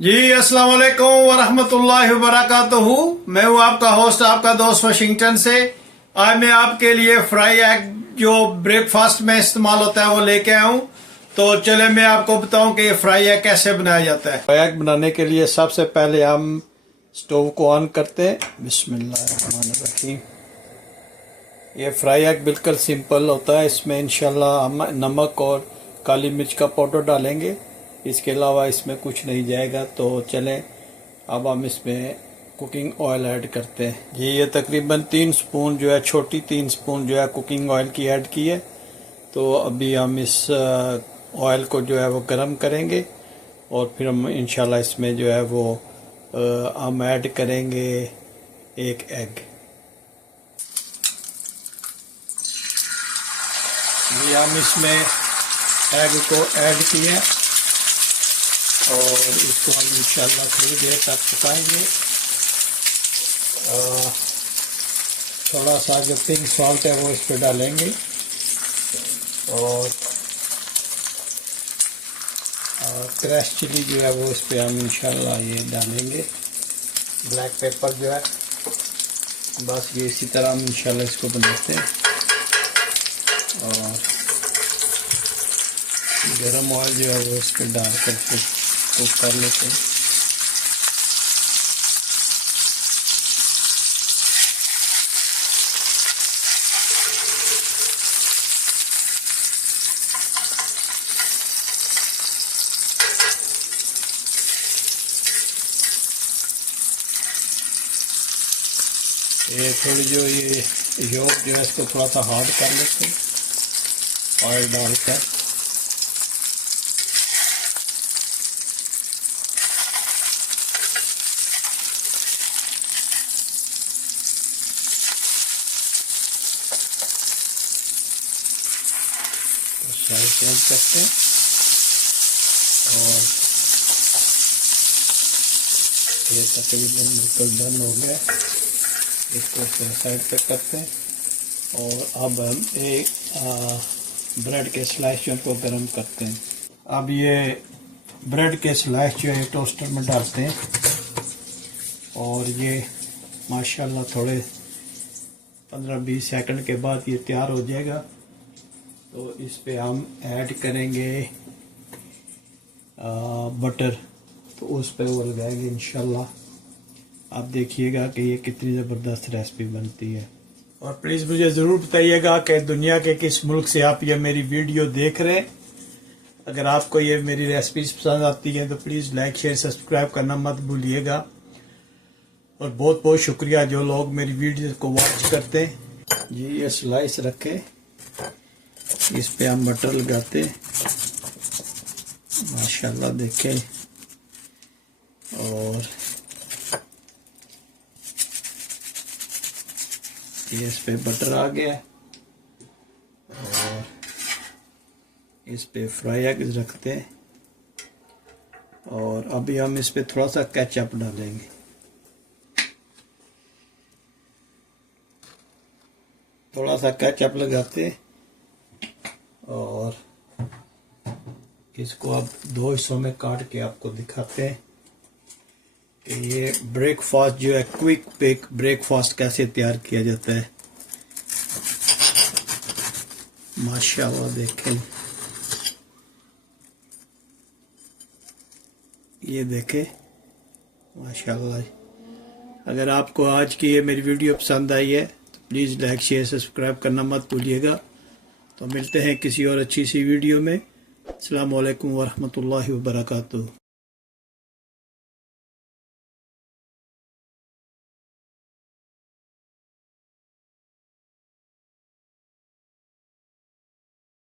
जी अस्सलाम वालेकुम वरहमतुल्लाहि वबरकातुहू। मैं हूँ आपका होस्ट, आपका दोस्त वाशिंगटन से। आज मैं आपके लिए फ्राई एग जो ब्रेकफास्ट में इस्तेमाल होता है वो लेके आया हूँ। तो चले मैं आपको बताऊं कि फ्राई एग कैसे बनाया जाता है। फ्राई एग बनाने के लिए सबसे पहले हम स्टोव को ऑन करते हैं। बिस्मिल्लाहिर्रहमानिर्रहीम। ये फ्राई एग बिल्कुल सिंपल होता है। इसमें इंशाल्लाह हम नमक और काली मिर्च का पाउडर डालेंगे, इसके अलावा इसमें कुछ नहीं जाएगा। तो चलें अब हम इसमें कुकिंग ऑयल ऐड करते हैं। ये तकरीबन 3 स्पून जो है, छोटी 3 स्पून जो है कुकिंग ऑयल की ऐड की है। तो अभी हम इस ऑयल को जो है वो गर्म करेंगे और फिर हम इंशाल्लाह इसमें जो है वो हम ऐड करेंगे एक एग। ये हम इसमें एग को ऐड किए और इसको हम इंशाल्लाह थोड़ी देर तक पकाएंगे। थोड़ा सा जो पिंक सॉल्ट है वो इस पर डालेंगे और क्रश चिली जो है वो इस पर हम इंशाल्लाह ये डालेंगे। ब्लैक पेपर जो है, बस ये इसी तरह हम इंशाल्लाह इसको बनाते हैं। और गरम ऑयल जो है वो इस पर डाल कर फिर कुक कर लेते हैं। ये थोड़ी जो ये योग जो है इसको थोड़ा सा हार्ड कर लेते हैं ऑयल डालकर। साइड चेंज करते हैं और ये तकरीबन बिल्कुल डन हो गया। इसको साइड पे करते हैं और अब हम एक ब्रेड के स्लाइस जो को गर्म करते हैं। अब ये ब्रेड के स्लाइस जो है टोस्टर में डालते हैं और ये माशाल्लाह थोड़े 15-20 सेकंड के बाद ये तैयार हो जाएगा। तो इस पे हम ऐड करेंगे बटर, तो उस पे वो लगाएंगे इंशाल्लाह। आप देखिएगा कि ये कितनी ज़बरदस्त रेसिपी बनती है। और प्लीज़ मुझे ज़रूर बताइएगा कि दुनिया के किस मुल्क से आप ये मेरी वीडियो देख रहे हैं। अगर आपको ये मेरी रेसिपीज पसंद आती हैं तो प्लीज़ लाइक शेयर सब्सक्राइब करना मत भूलिएगा। और बहुत बहुत शुक्रिया जो लोग मेरी वीडियो को वॉच करते हैं। ये स्लाइस रखे, इस पे हम बटर लगाते माशाल्लाह देखें। और ये इस पे बटर आ गया और इस पे फ्राई एग रखते हैं और अभी हम इस पे थोड़ा सा केचप डालेंगे। थोड़ा सा केचप लगाते हैं और इसको अब 2 हिस्सों में काट के आपको दिखाते हैं कि ये ब्रेकफास्ट जो है, क्विक पिक ब्रेकफास्ट कैसे तैयार किया जाता है। माशाल्लाह देखें, ये देखें माशाल्लाह। अगर आपको आज की ये मेरी वीडियो पसंद आई है तो प्लीज़ लाइक शेयर सब्सक्राइब करना मत भूलिएगा। तो मिलते हैं किसी और अच्छी सी वीडियो में। अस्सलाम वालेकुम वरहमतुल्लाहि वबरकातुहू।